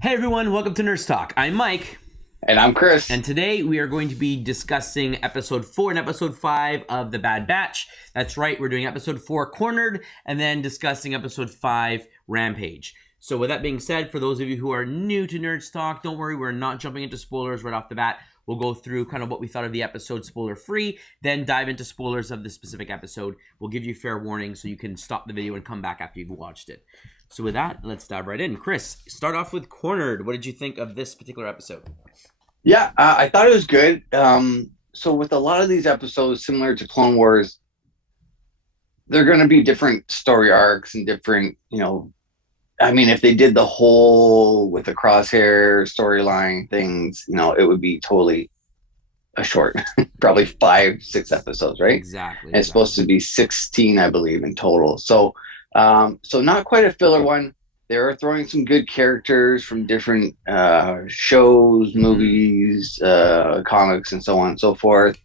Hey everyone, welcome to Nurse Talk. I'm Mike. And I'm Chris. And today we are going to be discussing episode 4 and episode 5 of The Bad Batch. That's right, we're doing episode 4, Cornered, and then discussing episode 5, Rampage. So with that being said, for those of you who are new to Nerd Talk, don't worry, we're not jumping into spoilers right off the bat. We'll go through kind of what we thought of the episode spoiler-free, then dive into spoilers of the specific episode. We'll give you fair warning so you can stop the video and come back after you've watched it. So with that, let's dive right in. Chris, start off with Cornered. What did you think of this particular episode? Yeah, I thought it was good. So with a lot of these episodes, similar to Clone Wars, they're going to be different story arcs and different, I mean, if they did the whole with the crosshair storyline things, it would be totally a short, probably 5-6 episodes, right? Exactly. And it's supposed to be 16, I believe, in total. So not quite a filler one. They are throwing some good characters from different shows, movies, comics, and so on and so forth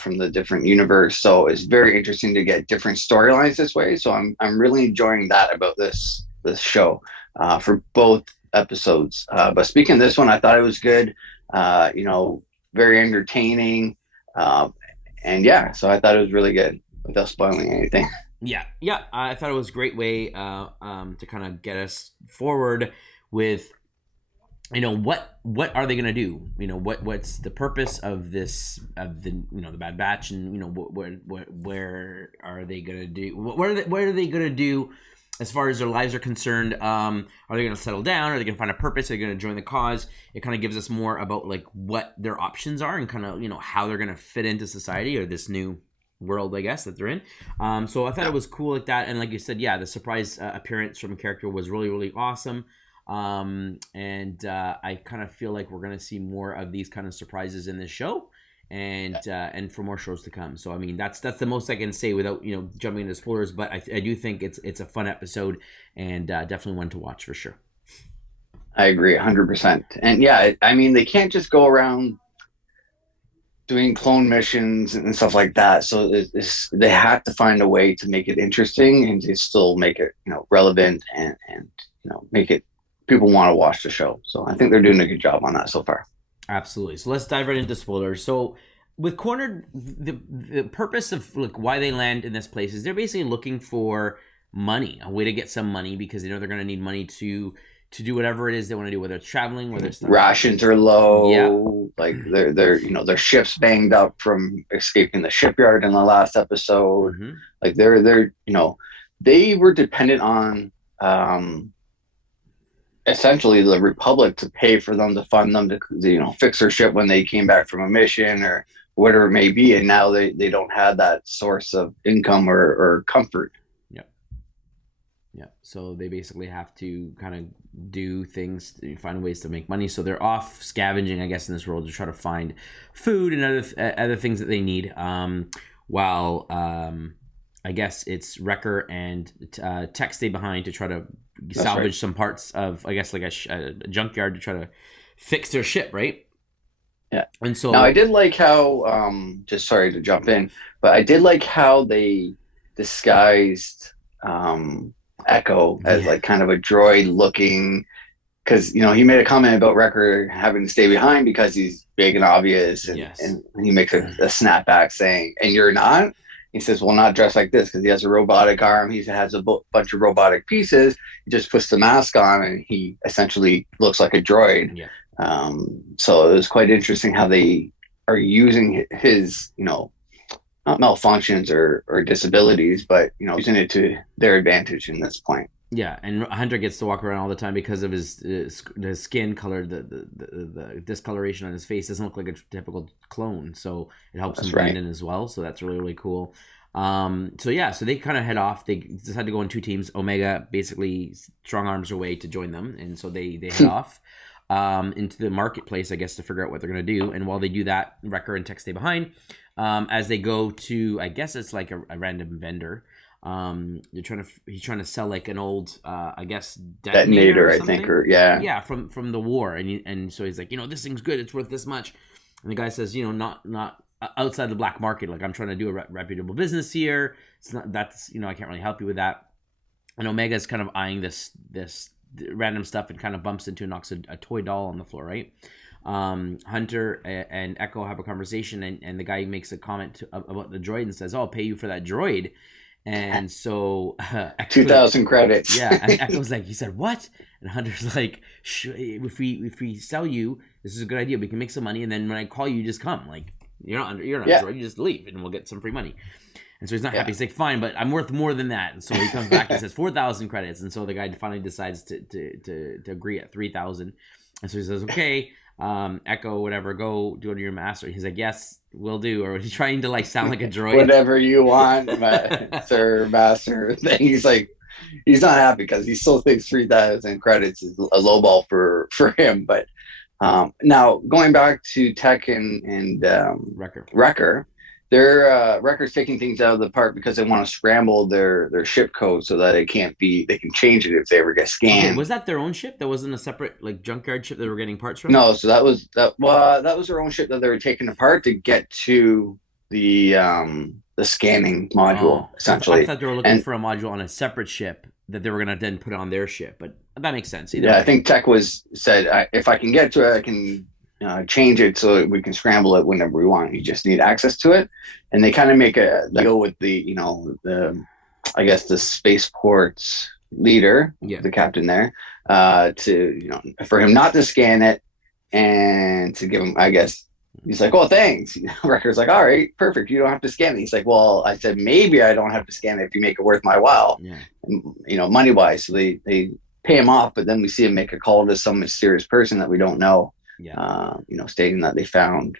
from the different universe. So it's very interesting to get different storylines this way. So I'm really enjoying that about this show for both episodes. But speaking of this one, I thought it was good. Very entertaining, and yeah, so I thought it was really good without spoiling anything. Yeah, I thought it was a great way to kind of get us forward with, what are they going to do? What's the purpose of this, of the Bad Batch, and where are they going to do? What are they going to do as far as their lives are concerned? Are they going to settle down? Are they going to find a purpose? Are they going to join the cause? It kind of gives us more about like what their options are and kind of how they're going to fit into society or this new world, I guess, that they're in. So I thought it was cool like that, and like you said, the surprise appearance from a character was really, really awesome. And I kind of feel like we're gonna see more of these kind of surprises in this show, and for more shows to come. So I mean, that's the most I can say without jumping into spoilers. But I do think it's a fun episode, and definitely one to watch for sure. I agree 100%. And yeah, I mean, they can't just go around doing clone missions and stuff like that. So they have to find a way to make it interesting and to still make it, relevant and make it people want to watch the show. So I think they're doing a good job on that so far. Absolutely. So let's dive right into spoilers. So with Cornered, the purpose of like why they land in this place is they're basically looking for money, a way to get some money because they're going to need money to do whatever it is they want to do, whether it's traveling, whether it's rations are low, like they're their ship's banged up from escaping the shipyard in the last episode. Mm-hmm. Like they're they were dependent on essentially the Republic to pay for them, to fund them to fix their ship when they came back from a mission or whatever it may be, and now they don't have that source of income or comfort. Yeah, so they basically have to kind of do things to find ways to make money. So they're off scavenging, I guess, in this world to try to find food and other things that they need. While I guess it's Wrecker and Tech stay behind to try to salvage some parts of, I guess, like a junkyard to try to fix their ship, right? Yeah. And so now I did like how, just sorry to jump in, but I did like how they disguised Echo as like kind of a droid looking, because he made a comment about Wrecker having to stay behind because he's big and obvious, and, yes. and he makes a snapback saying, "And you're not." He says, "Well, not dressed like this," because he has a robotic arm. He has a bunch of robotic pieces. He just puts the mask on, and he essentially looks like a droid. Yeah. So it was quite interesting how they are using his, not malfunctions or disabilities, but using it to their advantage in this point. Yeah, and Hunter gets to walk around all the time because of his skin color. The discoloration on his face doesn't look like a typical clone, so it helps him blend in as well. So that's really, really cool. So they kind of head off. They decide to go in 2 teams. Omega basically strong arms her way to join them, and so they head off into the marketplace, I guess, to figure out what they're going to do. And while they do that, Wrecker and Tech stay behind. As they go to, I guess it's like a random vendor. He's trying to sell like an old, I guess detonator, I think, from the war, and so he's like, this thing's good, it's worth this much, and the guy says, not outside the black market, like I'm trying to do a reputable business here. It's not that's I can't really help you with that. And Omega's kind of eyeing this random stuff and kind of bumps into and knocks a toy doll on the floor, right? Hunter and Echo have a conversation, and the guy makes a comment about the droid and says, "Oh, I'll pay you for that droid." And so 2,000 credits. Yeah, and Echo's like, "You said what?" And Hunter's like, if we sell you, this is a good idea. We can make some money, and then when I call you, you just come. Like you're not a droid, you just leave, and we'll get some free money. And so he's not happy. He's like, "Fine, but I'm worth more than that." And so he comes back and says 4,000 credits. And so the guy finally decides to agree at 3,000. And so he says, "Okay, Echo, whatever, go do it to your master." He's like, "Yes, will do." Or he's trying to like sound like a droid. Whatever you want, sir, master. Thing. He's like, he's not happy because he still thinks 3,000 credits is a low ball for him. But now going back to Tech and Wrecker. Wrecker's taking things out of the part because they want to scramble their ship code so that it can't be. They can change it if they ever get scanned. Okay, was that their own ship? That wasn't a separate like junkyard ship they were getting parts from? No, so that was their own ship that they were taking apart to get to the scanning module. Essentially, I thought they were looking for a module on a separate ship that they were gonna then put on their ship. But that makes sense. Yeah, I think Tech said if I can get to it, I can. Change it so we can scramble it whenever we want. You just need access to it, and they kind of make go with the I guess the spaceport's leader, the captain there, to for him not to scan it and to give him. I guess he's like, "Oh, thanks." Wrecker's like, "All right, perfect. You don't have to scan it." He's like, "Well, I said maybe I don't have to scan it if you make it worth my while, money wise." So they pay him off, but then we see him make a call to some mysterious person that we don't know. Stating that they found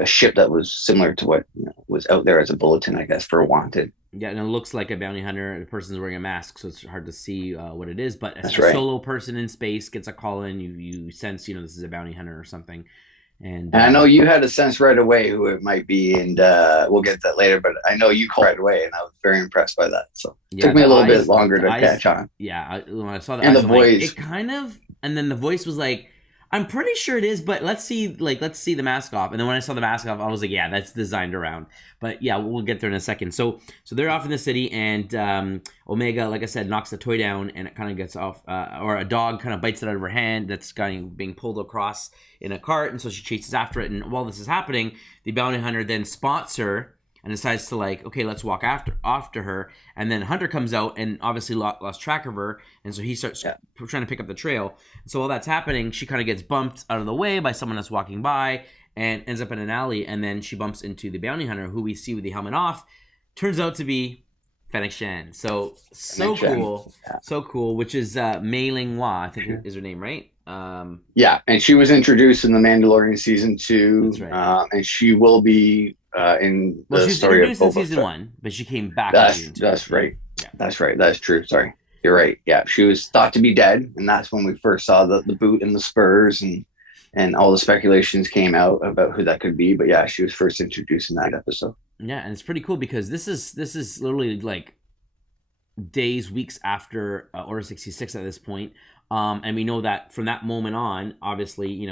a ship that was similar to what was out there as a bulletin, I guess, for wanted. Yeah, and it looks like a bounty hunter. The person's wearing a mask, so it's hard to see what it is. But a solo person in space gets a call in. You sense, this is a bounty hunter or something. And I know you had a sense right away who it might be, and we'll get that later. But I know you called right away, and I was very impressed by that. So it took me a little bit longer to catch on. Yeah, when I saw the and eyes, the voice, it kind of, and then the voice was like, "I'm pretty sure it is, but let's see the mask off." And then when I saw the mask off, I was like, "Yeah, that's designed around." But yeah, we'll get there in a second. So they're off in the city, and Omega, like I said, knocks the toy down, and it kind of gets off, or a dog kind of bites it out of her hand. That's being pulled across in a cart, and so she chases after it. And while this is happening, the bounty hunter then spots her and decides to okay, let's walk after her. And then Hunter comes out and obviously lost track of her, and so he starts trying to pick up the trail. So while that's happening, she kind of gets bumped out of the way by someone that's walking by and ends up in an alley, and then she bumps into the bounty hunter, who we see with the helmet off. Turns out to be Fennec Shan. So cool. Yeah. So cool, which is Mei Ling Hua, I think is her name, right? Yeah, and she was introduced in The Mandalorian season 2. That's right. And she will be in the story of Boba season 1, but she came back. That's right. Yeah. That's right. That's true. Sorry, you're right. Yeah, she was thought to be dead, and that's when we first saw the boot and the spurs, and all the speculations came out about who that could be. But yeah, she was first introduced in that episode. Yeah, and it's pretty cool because this is literally like days, weeks after Order 66 at this point. And we know that from that moment on, obviously,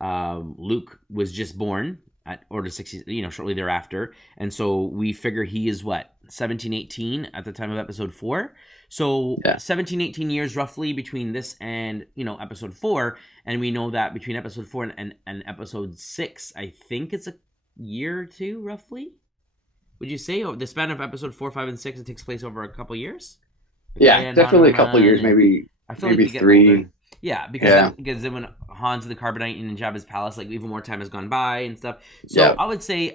Luke was just born at Order 60, shortly thereafter. And so we figure he is 17, 18 at the time of episode 4. So 17, 18 years roughly between this and, episode 4. And we know that between episode 4 and episode 6, I think it's a year or two roughly. Would you say the span of episode 4, 5, and 6, it takes place over a couple years? Yeah, definitely a couple years, maybe. I feel maybe like 3. Yeah, because then when Han's in the Carbonite and in Jabba's palace, even more time has gone by and stuff. So I would say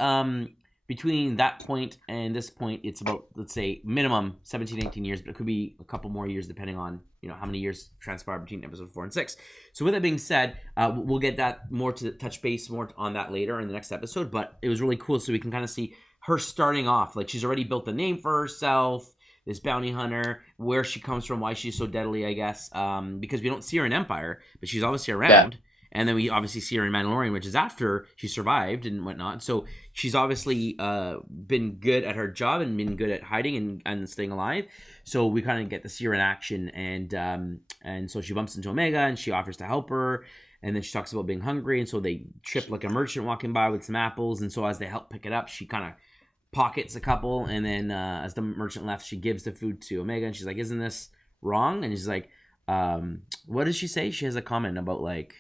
between that point and this point, it's about, let's say, minimum 17, 18 years, but it could be a couple more years depending on how many years transpire between episode 4 and 6. So with that being said, we'll get that more to touch base more on that later in the next episode. But it was really cool, so we can kind of see her starting off. She's already built a name for herself. This bounty hunter, where she comes from, why she's so deadly, I guess, because we don't see her in Empire, but she's obviously around. And then we obviously see her in Mandalorian, which is after she survived and whatnot. So she's obviously been good at her job and been good at hiding and staying alive. So we kind of get to see her in action. And so she bumps into Omega and she offers to help her. And then she talks about being hungry. And so they trip like a merchant walking by with some apples. And so as they help pick it up, she kind of pockets a couple, and then as the merchant left, she gives the food to Omega, and she's like, "Isn't this wrong?" And she's like, what does she say? She has a comment about like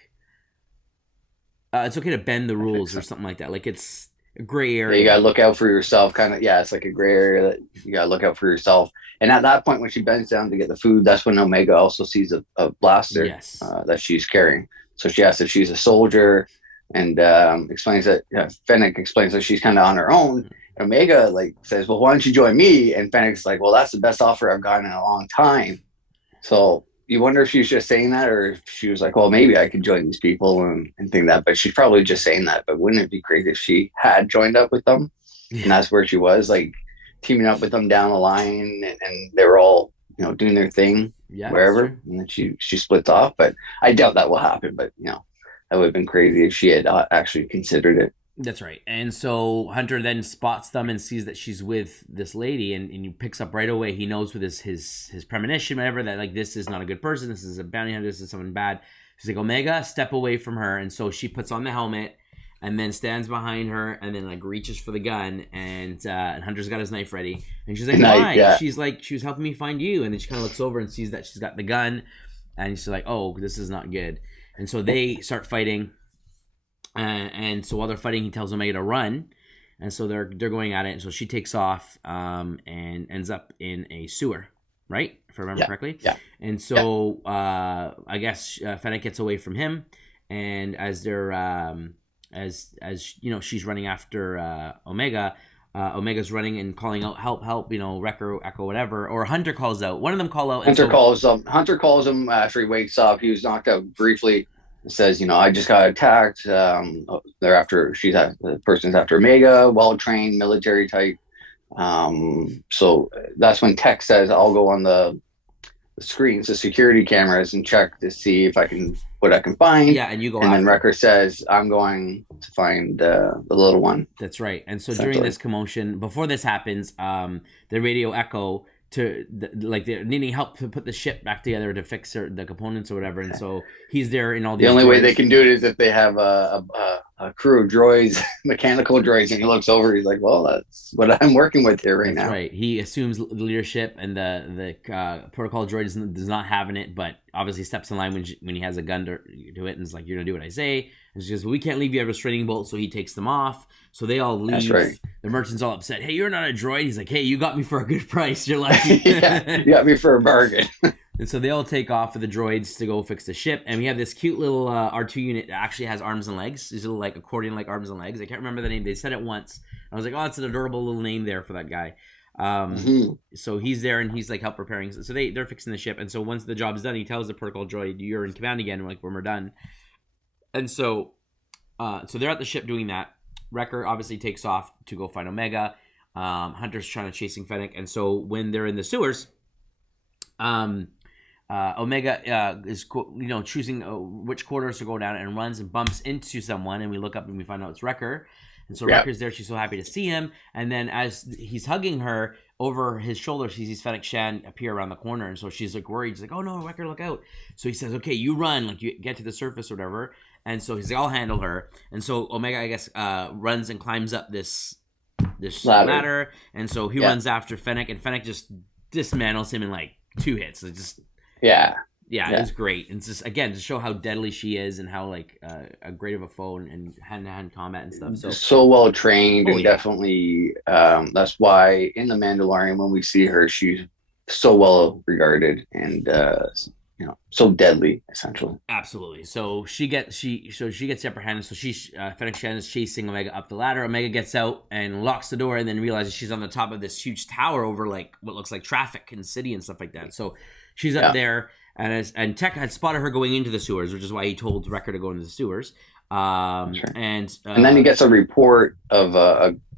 it's okay to bend the I think rules or so. something like that. Like it's a gray Yeah, you gotta area. look out for yourself, kind of. Yeah, it's like a gray area that you gotta look out for yourself. And at that point, when she bends down to get the food, that's when Omega also sees a blaster Yes. that she's carrying. So she asks if she's a soldier, and explains that Fennec explains that she's kind of on her own. Omega like says, "Well, why don't you join me?" And Fennec's like, "Well, that's the best offer I've gotten in a long time." So you wonder if she was just saying that, or if she was like, "Well, maybe I could join these people and think that." But she's probably just saying that. But wouldn't it be great if she had joined up with them? And Yeah. that's where she was, like teaming up with them down the line, and they were all doing their thing Yeah, that's wherever, true. and then she splits off. But I doubt that will happen. But that would have been crazy if she had actually considered it. That's right. And so Hunter then spots them and sees that she's with this lady, and he picks up right away. He knows with his premonition, whatever, that like this is not a good person. This is a bounty hunter. This is someone bad. He's like, Omega, step away from her. And so she puts on the helmet and then stands behind her and then like reaches for the gun, and Hunter's got his knife ready. And she's like, And I why? yeah, She's like, she was helping me find you. And then she kind of looks over and sees that she's got the gun, and she's like, oh, this is not good. And so they start fighting. And so while they're fighting, he tells Omega to run, and so they're going at it. And so she takes off, and ends up in a sewer, right? If I remember yeah, correctly. yeah, And yeah. so I guess Fennec gets away from him, and as they're as you know, she's running after Omega. Omega's running and calling out, help, help, Wrecker, Echo, whatever. Or Hunter calls out. One of them call out, and Hunter so calls him. Hunter calls him after he wakes up. He was knocked out briefly. Says, I just got attacked. They're after. The person's after Omega, well trained military type. So that's when Tech says, "I'll go on the screens, the security cameras, and check to see if I can what I can find." yeah, and you go And then after. Wrecker says, "I'm going to find the little one." That's right. And so during Essentially, this commotion, before this happens, the radio Echo like they're needing help to put the ship back together to fix the components or whatever. And so he's there in all the these only way they droids. can do it is if they have a crew of droids, mechanical droids, and he looks over. He's like, "Well, that's what I'm working with here right That's now." right. He assumes the leadership, and the protocol droid does not have in it, but obviously steps in line when he has a gun to it, and is like, "You're gonna do what I say." And she goes, "Well, we can't leave you have a restraining bolt," so he takes them off. So they all That's leave. right. The merchant's all upset. Hey, you're not a droid. He's like, "Hey, you got me for a good price. You're lucky." Yeah, you got me for a bargain. And so they all take off for the droids to go fix the ship. And we have this cute little R2 unit that actually has arms and legs. These little like accordion like arms and legs. I can't remember the name. They said it once. I was like, oh, it's an adorable little name there for that guy. Mm-hmm. So he's there and he's like help preparing. So they're fixing the ship. And so once the job's done, he tells the protocol droid, you're in command again, like when we're done. And so they're at the ship doing that. Wrecker obviously takes off to go find Omega. Hunter's trying to chasing Fennec. And so when they're in the sewers, Omega is choosing which corridors to go down, and runs and bumps into someone, and we look up and we find out it's Wrecker. And so Yeah, Wrecker's there. She's so happy to see him. And then as he's hugging her, over his shoulder, she sees Fennec Shan appear around the corner. And so she's like worried. She's like, oh no, Wrecker, look out. So he says, okay, you run, like you get to the surface or whatever. And so he's like, I'll handle her. And so Omega, I guess, runs and climbs up this ladder. ladder. And so he Yeah, runs after Fennec, and Fennec just dismantles him in like 2 hits. It's just yeah, yeah, yeah. it's great. It's just again to show how deadly she is and how like a great of a foe and hand-to-hand combat and stuff. So So well trained, oh and yeah, definitely that's why in the Mandalorian when we see her, she's so well regarded, and so deadly essentially. absolutely. So she gets the upper hand. So Fennec Shan is chasing Omega up the ladder. Omega gets out and locks the door, and then realizes she's on the top of this huge tower over like what looks like traffic in the city and stuff like that. So she's up Yeah, there, and Tech had spotted her going into the sewers, which is why he told Wrecker to go into the sewers. that's right. And And then he gets a report of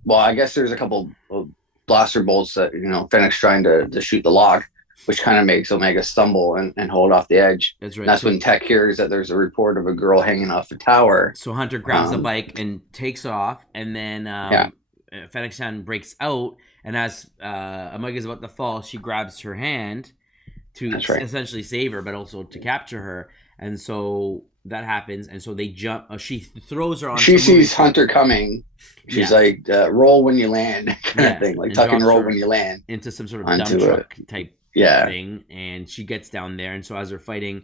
well, I guess there's a couple of blaster bolts that Fennec's trying to shoot the lock, which kind of makes Omega stumble and hold off the edge. that's And right. that's when Tech hears that there's a report of a girl hanging off a tower. So Hunter grabs the Um, bike and takes off, and then yeah, Fennec Shan breaks out, and as Omega's about to fall, she grabs her hand to that's right. essentially save her, but also to capture her. And so that happens, and so they jump. She throws her on She some moving sees truck. Hunter coming. She's Yeah, like, roll when you land, kind of yeah, thing, like and tuck and drops roll when her you land into some sort of dump onto it. truck type Yeah. thing, and she gets down there, and so as they're fighting,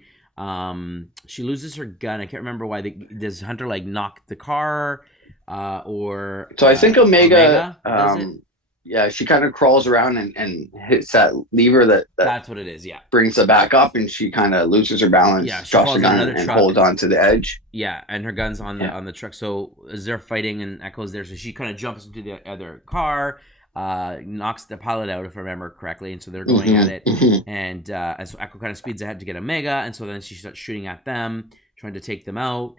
she loses her gun. I can't remember why. Does Hunter like knock the car, or So I think Omega, Omega does it? yeah, she kind of crawls around and hits that lever that That's what it is. Yeah, brings her back up, and she kind of loses her yeah. balance, She drops the falls on gun, another and truck. holds on to the edge. Yeah, and her gun's Yeah. on the truck. So as they're fighting, and Echo's there, so she kind of jumps into the other car, knocks the pilot out, if I remember correctly, and so they're going at it, and so Echo kind of speeds ahead to get Omega, and so then she starts shooting at them, trying to take them out.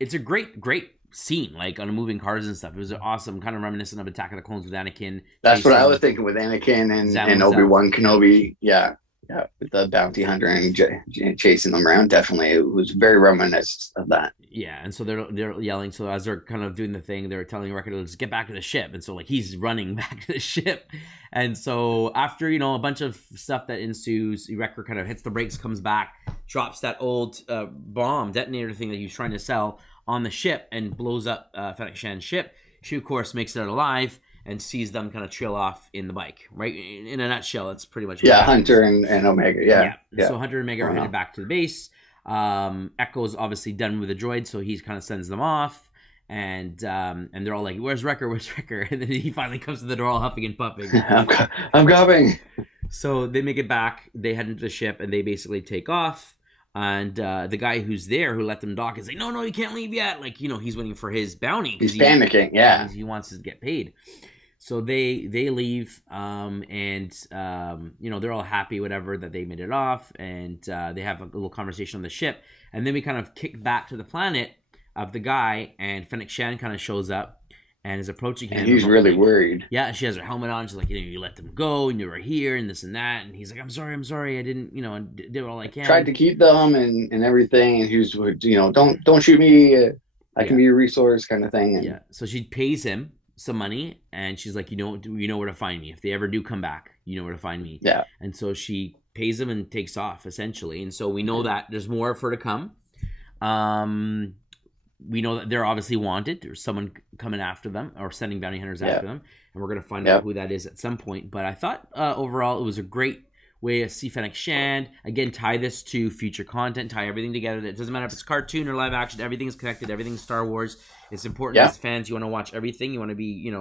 It's a great scene, like on moving cars and stuff. It was awesome, kind of reminiscent of Attack of the Clones with Anakin. That's what I was thinking with Anakin and Obi-Wan Kenobi. Yeah. Yeah, with the bounty hunter and chasing them around, definitely it was very reminiscent of that. Yeah, and so they're yelling. So as they're kind of doing the thing, they're telling Wrecker to just get back to the ship, and so like he's running back to the ship, and so after a bunch of stuff that ensues, Wrecker kind of hits the brakes, comes back, drops that old bomb detonator thing that he was trying to sell on the ship, and blows up Fennec Shan's ship. She of course makes it out alive, and sees them kind of trail off in the bike, right? In a nutshell, that's pretty much what happens. Hunter and Omega, yeah. So Hunter and Omega are headed back to the base. Echo's obviously done with the droid, so he kind of sends them off, and they're all like, "Where's Wrecker? Where's Wrecker?" And then he finally comes to the door, all huffing and puffing. I'm coming. So they make it back. They head into the ship, and they basically take off. And the guy who's there, who let them dock, is like, "No, you can't leave yet." Like, he's waiting for his bounty. He's panicking, yeah. He wants to get paid. So they leave, and they're all happy, whatever, that they made it off, and they have a little conversation on the ship, and then we kind of kick back to the planet of the guy, and Fennec Shan kind of shows up and is approaching him. And he's really worried. Yeah, she has her helmet on. She's like, you let them go, and you were here, and this and that, and he's like, I'm sorry, I didn't, and did all I can. Tried to keep them and everything, and he was, don't shoot me. I can be a resource, kind of thing. And, yeah. So she pays him some money, and she's like, you know where to find me if they ever do come back. You know where to find me. Yeah. And so she pays him and takes off, essentially. And so we know that there's more for her to come. We know that they're obviously wanted. There's someone coming after them, or sending bounty hunters after them, and we're gonna find out who that is at some point. But I thought overall it was a great way to see Fennec Shand again, tie this to future content, tie everything together. It doesn't matter if it's cartoon or live action, everything's connected, everything's Star Wars. It's important as fans. You want to watch everything, you want to be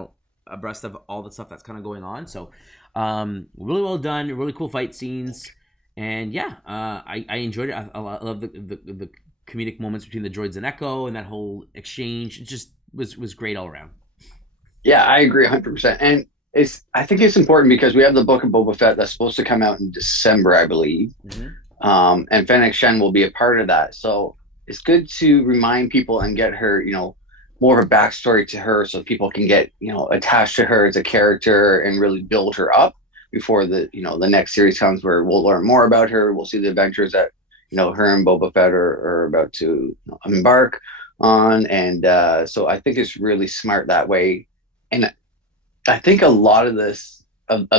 abreast of all the stuff that's kind of going on. So really well done, really cool fight scenes, and I enjoyed it. I love the comedic moments between the droids and Echo, and that whole exchange. It just was great all around. Yeah, I agree 100%. And I think it's important because we have the Book of Boba Fett that's supposed to come out in December, I believe. Mm-hmm. And Fennec Shen will be a part of that. So it's good to remind people and get her, more of a backstory to her, so people can get, attached to her as a character and really build her up before the next series comes, where we'll learn more about her. We'll see the adventures that, her and Boba Fett are about to embark on. And so I think it's really smart that way. And I think a lot of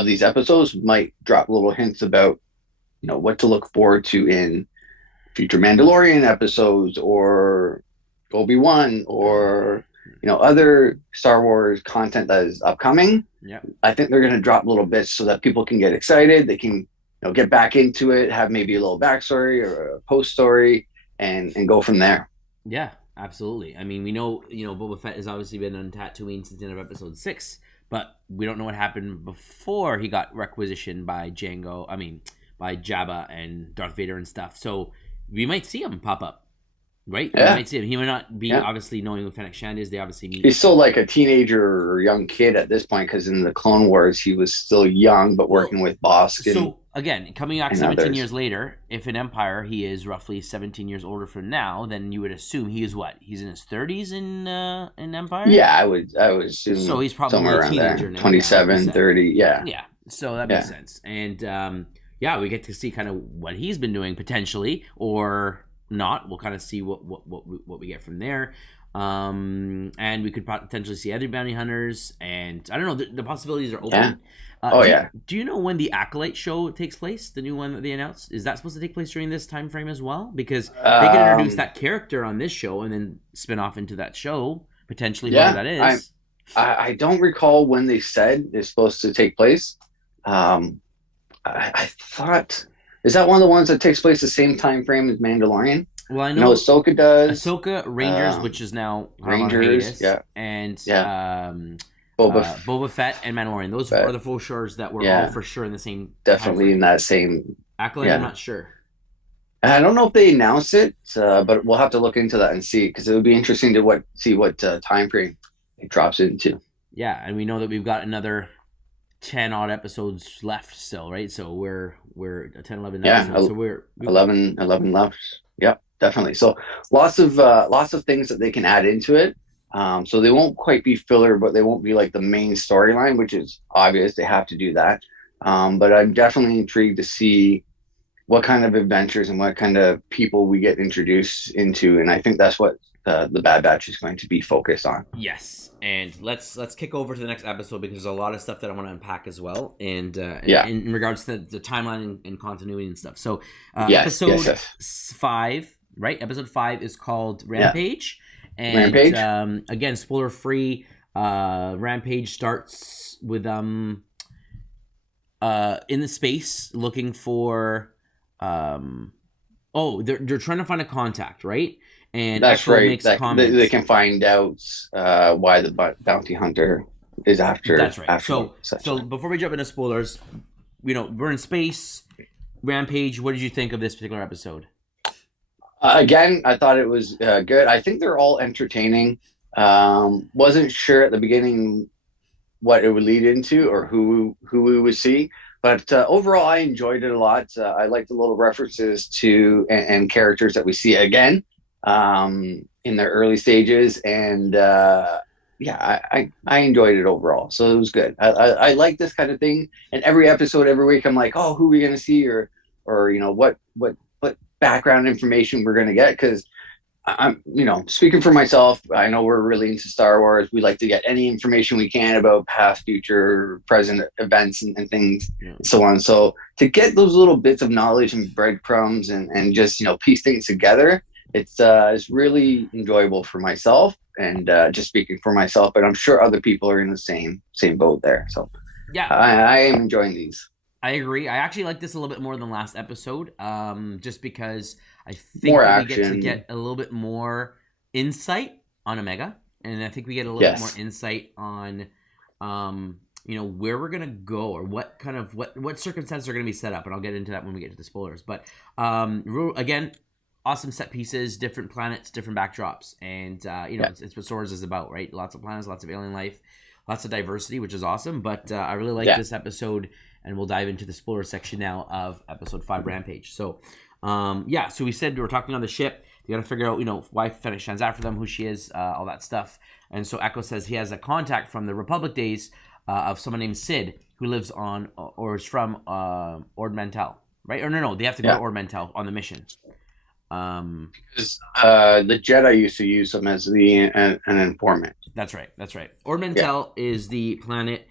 these episodes might drop little hints about, what to look forward to in future Mandalorian episodes, or Obi-Wan, or, other Star Wars content that is upcoming. Yeah. I think they're going to drop little bits so that people can get excited. They can, get back into it, have maybe a little backstory or a post story, and go from there. Yeah, absolutely. I mean, we know, Boba Fett has obviously been on Tatooine since the end of episode 6. But we don't know what happened before he got requisitioned by by Jabba and Darth Vader and stuff. So we might see him pop up, right? Yeah. We might see him. He might not be obviously knowing who Fennec Shand is. They obviously meet. He's still like a teenager or young kid at this point, because in the Clone Wars he was still young, but working with Bossk. So again, coming back 17 years later, if in Empire he is roughly 17 years older from now, then you would assume he is what? He's in his 30s in Empire? Yeah, I would assume. So he's probably somewhere a teenager there. now. 27, 30, yeah. Yeah, so that makes sense. And we get to see kind of what he's been doing potentially, or not. We'll kind of see what we get from there. And we could potentially see other bounty hunters, and I don't know, the possibilities are open. Do you know when the Acolyte show takes place, the new one that they announced? Is that supposed to take place during this time frame as well? Because they could introduce that character on this show and then spin off into that show, potentially, whoever that is. I don't recall when they said it's supposed to take place. I thought, is that one of the ones that takes place the same time frame as Mandalorian? Well, I I know know Ahsoka does. Ahsoka, Rangers, which Um, is now kind of on Rangers, hiatus, yeah, and yeah. Boba, Boba Fett and Mandalorian. Those are Fett, the full shows that were all yeah, for sure in the same time definitely in frame. that same, Acolyte, I'm yeah. not sure. I don't know if they announce it, but we'll have to look into that and see because it would be interesting to see what time frame it drops into. Yeah, and we know that we've got another 10 odd episodes left still, right? So we're 10, 11 Yeah, episodes. So we 11 left. Yep, definitely. So lots of things that they can add into it. So they won't quite be filler, but they won't be like the main storyline, which is obvious. They have to do that. But I'm definitely intrigued to see what kind of adventures and what kind of people we get introduced into, and I think that's what the Bad Batch is going to be focused on. Yes, and let's kick over to the next episode because there's a lot of stuff that I want to unpack as well, and Yeah. in regards to the timeline and continuity and stuff. So, Yes. Yes. episode Yes. 5, right? Episode 5 is called Yeah. Rampage, and Rampage. again, spoiler free. Rampage starts with in the space looking for they're trying to find a contact, right? And That's Echo right. makes That they comments. can find out why the bounty hunter is That's right. after them, So essentially. before we jump into spoilers, we're in space. Rampage. What did you think of this particular episode? Again, I thought it was good. I think they're all entertaining. Wasn't sure at the beginning what it would lead into or who we would see. But overall, I enjoyed it a lot. I like the little references to and characters that we see again in their early stages, and yeah, I enjoyed it overall. So it was good. I like this kind of thing, and every episode, every week, I'm like, oh, who are we gonna see, or what background information we're gonna get because I'm, speaking for myself, I know we're really into Star Wars. We like to get any information we can about past, future, present events and things Yeah. and so on. So to get those little bits of knowledge and breadcrumbs and just, piece things together, it's really enjoyable for myself and just speaking for myself, but I'm sure other people are in the same boat there. So Yeah, I am enjoying these. I agree. I actually like this a little bit more than last episode, just because I think More that we get to action. get a little bit more insight on Omega, and I think we get a little bit more Yes. insight on, where we're gonna go or what kind of what circumstances are gonna be set up, and I'll get into that when we get to the spoilers. But again, awesome set pieces, different planets, different backdrops, and Yeah. it's what Star Wars is about, right? Lots of planets, lots of alien life, lots of diversity, which is awesome. But I really like Yeah. this episode, and we'll dive into the spoiler section now of episode 5, Rampage. So, so we said we were talking on the ship. You got to figure out, why Fennec stands after them, who she is, all that stuff. And so Echo says he has a contact from the Republic days of someone named Sid, who lives on or is from Ord Mantell, right? Or no, they have to go to Yeah. Ord Mantell on the mission. Because the Jedi used to use them as an informant. That's right. That's right. Ord Yeah. Mantell is the planet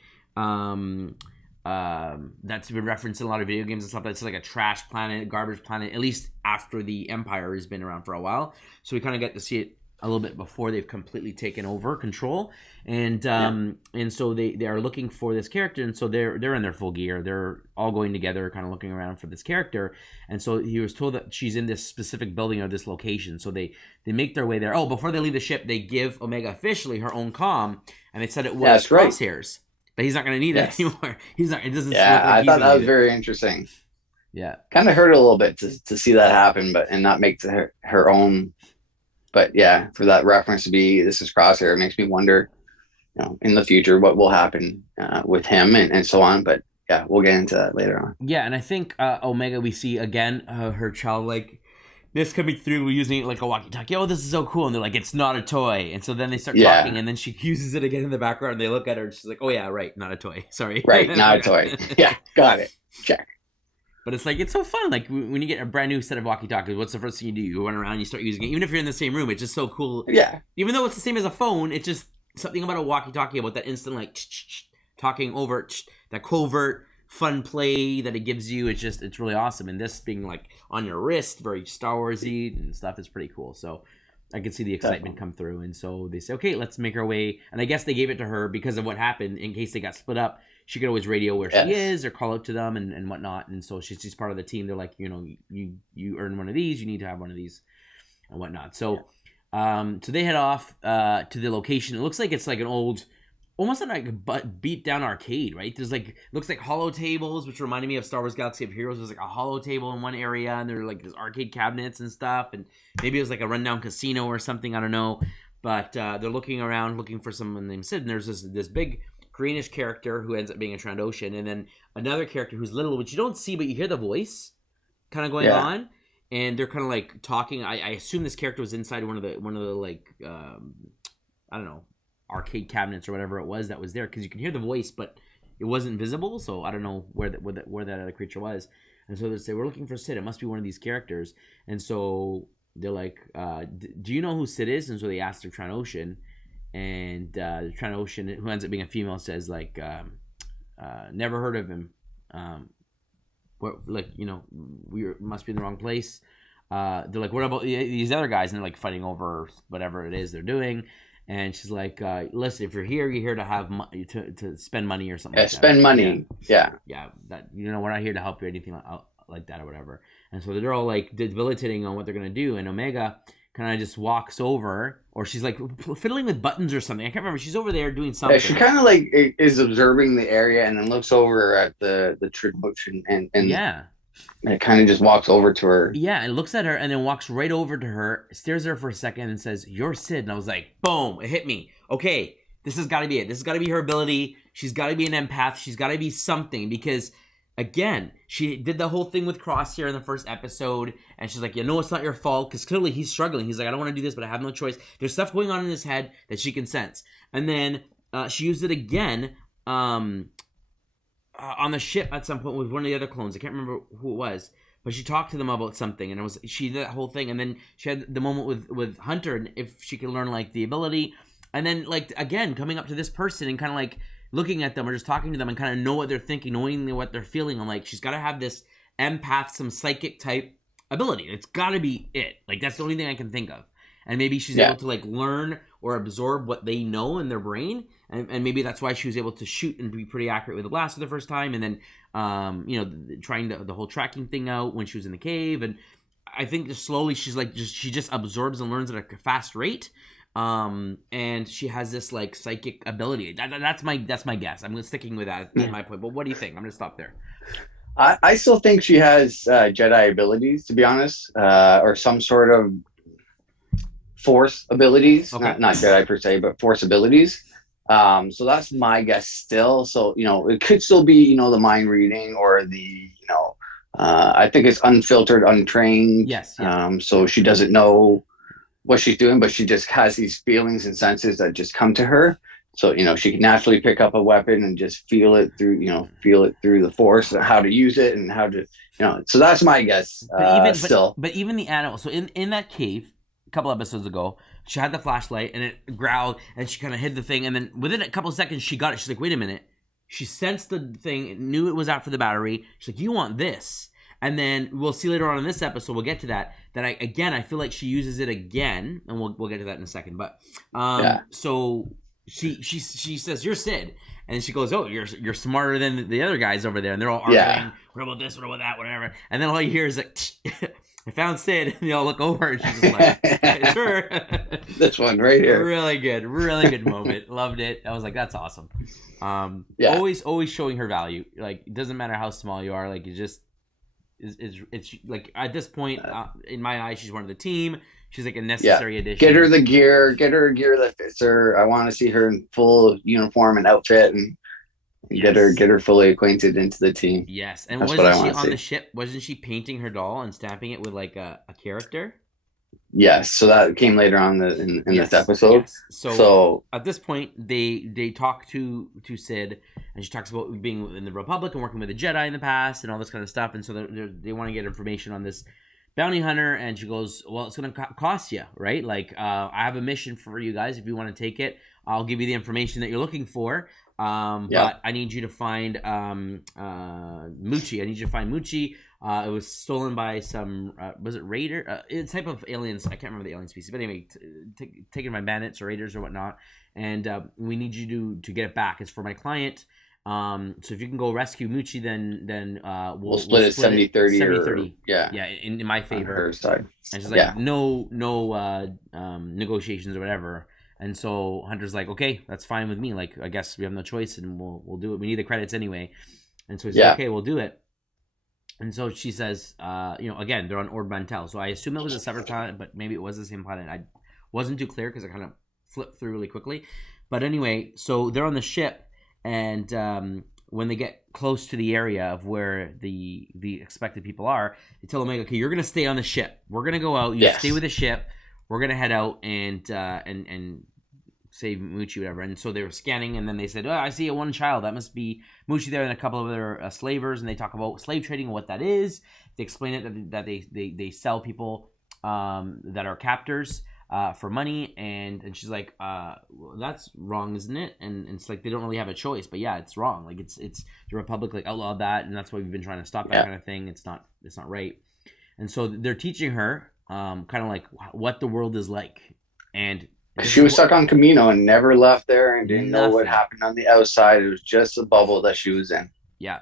that's been referenced in a lot of video games and stuff. That's like a trash planet, garbage planet, at least after the Empire has been around for a while. So we kind of get to see it a little bit before they've completely taken over control. And and so they are looking for this character, and so they're in their full gear. They're all going together, kind of looking around for this character. And so he was told that she's in this specific building or this location. So they make their way there. Oh, before they leave the ship, they give Omega officially her own comm, and they said it was That's right. Crosshairs. But he's not going to need Yes. that anymore. He's not. It doesn't look Yeah, like I he's thought gonna that was need it. very interesting. Yeah. Kind of hurt a little bit to see that happen, but and not make her own. But yeah, for that reference to be this is Crosshair, it makes me wonder, in the future what will happen with him and so on. But yeah, we'll get into that later on. Yeah, and I think Omega, we see again her childlike this coming through using it like a walkie-talkie. Oh, this is so cool. And they're like, it's not a toy. And so then they start Yeah. talking, and then she uses it again in the background, and they look at her, and she's like, oh, yeah, right, not a toy. Sorry. Right, not a toy. Yeah, got it. Check. But it's like, it's so fun. Like, when you get a brand new set of walkie-talkies, what's the first thing you do? You run around, you start using it. Even if you're in the same room, it's just so cool. Yeah. Even though it's the same as a phone, it's just something about a walkie-talkie, about that instant, like, talking over, that covert fun play that it gives you. It's really awesome. And this being like on your wrist, very Star Warsy and stuff, is pretty cool. So I can see the excitement come through. And so they say, okay, let's make our way. And I guess they gave it to her because of what happened in case they got split up. she could always radio where Yes. she is or call out to them and whatnot. And so she's part of the team. They're like, you know, you earn one of these, you need to have one of these and whatnot. So, so they head off to the location. It looks like it's like an old, almost like a beat down arcade, right? There's like, looks like hollow tables, which reminded me of Star Wars Galaxy of Heroes. There's like a hollow table in one area, and there are like there's arcade cabinets and stuff, and maybe it was like a rundown casino or something, I don't know. But they're looking around looking for someone named Sid, and there's this big Koreanish character who ends up being a Trandoshan, and then another character who's little, which you don't see, but you hear the voice kind of going on, and they're kind of like talking. I assume this character was inside one of the like I don't know, arcade cabinets or whatever it was that was there, because you can hear the voice, but it wasn't visible. So I don't know where that other creature was. And so they say, we're looking for Sid. It must be one of these characters. And so they're like, do you know who Sid is? And so they asked the Trandoshan, and the Trandoshan, who ends up being a female, says like, never heard of him. What, like, you know, we must be in the wrong place. They're like, what about these other guys? And they're like fighting over whatever it is they're doing. And she's like, listen, if you're here to have to spend money or something like that. Spend money. Yeah. That, you know, we're not here to help you or anything like that or whatever. And so they're all like debilitating on what they're going to do. And Omega kind of just walks over, or she's like fiddling with buttons or something. I can't remember. She's over there doing something. Yeah, she kind of like is observing the area and then looks over at the Trandoshan and yeah. And it kind of just walks over to her. Yeah, and looks at her and then walks right over to her, stares at her for a second and says, "You're Sid." And I was like, boom, it hit me. Okay, this has got to be it. This has got to be her ability. She's got to be an empath. She's got to be something, because, again, she did the whole thing with Crosshair in the first episode, and she's like, you know, it's not your fault, because clearly he's struggling. He's like, I don't want to do this, but I have no choice. There's stuff going on in his head that she can sense. And then she used it again on the ship at some point with one of the other clones. I can't remember who it was, but she talked to them about something, and she did that whole thing. And then she had the moment with Hunter, and if she could learn like the ability, and then like again coming up to this person and kind of like looking at them or just talking to them and kind of know what they're thinking, knowing what they're feeling. I'm like, she's got to have this empath, some psychic type ability. It's got to be it. Like, that's the only thing I can think of. And maybe she's able to like learn or absorb what they know in their brain, and maybe that's why she was able to shoot and be pretty accurate with the blast for the first time, and then you know, trying the whole tracking thing out when she was in the cave. And I think just slowly she's like she just absorbs and learns at a fast rate, and she has this like psychic ability. That's my guess. I'm sticking with that in my point. But what do you think? I'm gonna stop there. I still think she has Jedi abilities, to be honest, or some sort of Force abilities, not Jedi per se, but Force abilities. So that's my guess still. So, you know, it could still be, you know, the mind reading or the, you know, I think it's unfiltered, untrained. Yes. Yeah. So she doesn't know what she's doing, but she just has these feelings and senses that just come to her. So, you know, she can naturally pick up a weapon and just feel it through the Force, and how to use it and how to, you know. So that's my guess. But even the animal. So in that cave, couple episodes ago, she had the flashlight and it growled and she kind of hid the thing, and then within a couple of seconds she got it. She's like, wait a minute. She sensed the thing, knew it was out for the battery. She's like, you want this? And then we'll see later on in this episode, we'll get to that I feel like she uses it again, and we'll get to that in a second. But so she says, you're Sid, and she goes, oh, you're smarter than the other guys over there, and they're all arguing, what about this, what about that, whatever. And then all you hear is like, I found Sid, and they all look over, and she's just like, sure. This one right here. Really good moment. Loved it. I was like, that's awesome. Always showing her value. Like, it doesn't matter how small you are. Like, it's like, at this point, in my eyes, she's one of the team. She's like a necessary addition. Get her a gear that fits her. I want to see her in full uniform and outfit, and get her fully acquainted into the team. Yes, and wasn't she on the ship? Wasn't she painting her doll and stamping it with like a character? Yes, so that came later on in this episode. Yes. So at this point, they talk to Sid, and she talks about being in the Republic and working with the Jedi in the past and all this kind of stuff. And so they want to get information on this bounty hunter, and she goes, well, it's going to cost you, right? Like, I have a mission for you guys. If you want to take it, I'll give you the information that you're looking for. But I need you to find Muchi. I need you to find Muchi. It was stolen by some, was it raider? It's a type of aliens. I can't remember the alien species. But anyway, taken by bandits or raiders or whatnot. And we need you to get it back. It's for my client. So if you can go rescue Moochie, then We'll split it 70-30 70-30. yeah, Yeah, in my on favor. her side. And she's Yeah. like, no negotiations or whatever. And so Hunter's like, okay, that's fine with me. Like, I guess we have no choice, and we'll do it. We need the credits anyway. And so he's like, okay, we'll do it. And so she says, again, they're on Ord Mantell. So I assume it was a separate planet, but maybe it was the same planet. I wasn't too clear because I kind of flipped through really quickly. But anyway, so they're on the ship, and when they get close to the area of where the expected people are, they tell Omega, okay, you're going to stay on the ship. We're going to go out. You stay with the ship. We're going to head out and save Moochie, whatever. And so they were scanning, and then they said, I see one child. That must be Moochie there and a couple of other slavers. And they talk about slave trading and what that is. They explain it that they sell people that are captors for money. And she's like, well, that's wrong, isn't it? And it's like they don't really have a choice. But yeah, it's wrong. Like it's the Republic like outlawed that, and that's why we've been trying to stop that kind of thing. It's not right. And so they're teaching her kind of like what the world is like. And she was stuck on Camino and never left there and didn't know what happened on the outside. It was just a bubble that she was in. Yeah.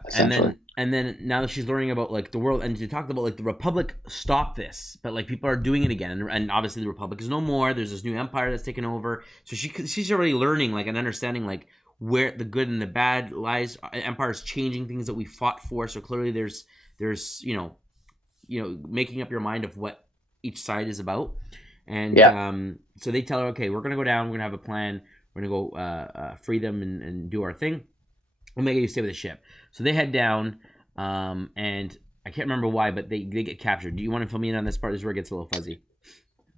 And then now that she's learning about like the world, and she talked about like the Republic stopped this, but like people are doing it again. And obviously the Republic is no more. There's this new empire that's taken over. So she's already learning like and understanding like where the good and the bad lies. Empire's changing things that we fought for. So clearly there's making up your mind of what each side is about. And so they tell her, okay, we're gonna go down, we're gonna have a plan, we're gonna go free them and do our thing. Omega, you stay with the ship. So they head down, and I can't remember why, but they get captured. Do you want to fill me in on this part? This is where it gets a little fuzzy.